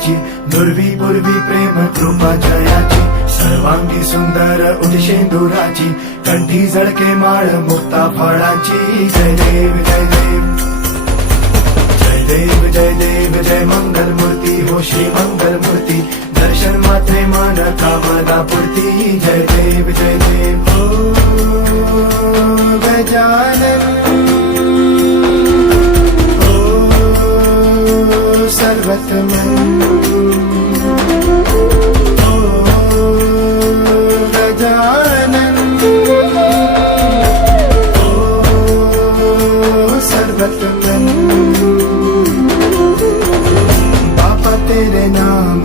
जयाची, नुरवी पूर्वी प्रेम कृपा जयाची, सर्वांगी सुंदर उदिशेंदुराची, कंठी झळके माळ मुक्ता फळाची. जय देव जय देव जय देव जय देव जय मंगल मूर्ती हो श्री मंगल मूर्ती, दर्शन मात्रे मान कामना पूर्ती. जय देव जय देव ओ गजानन ओ सर्वतमन गजानन ओ सर्वतमन, बापा तेरे नाम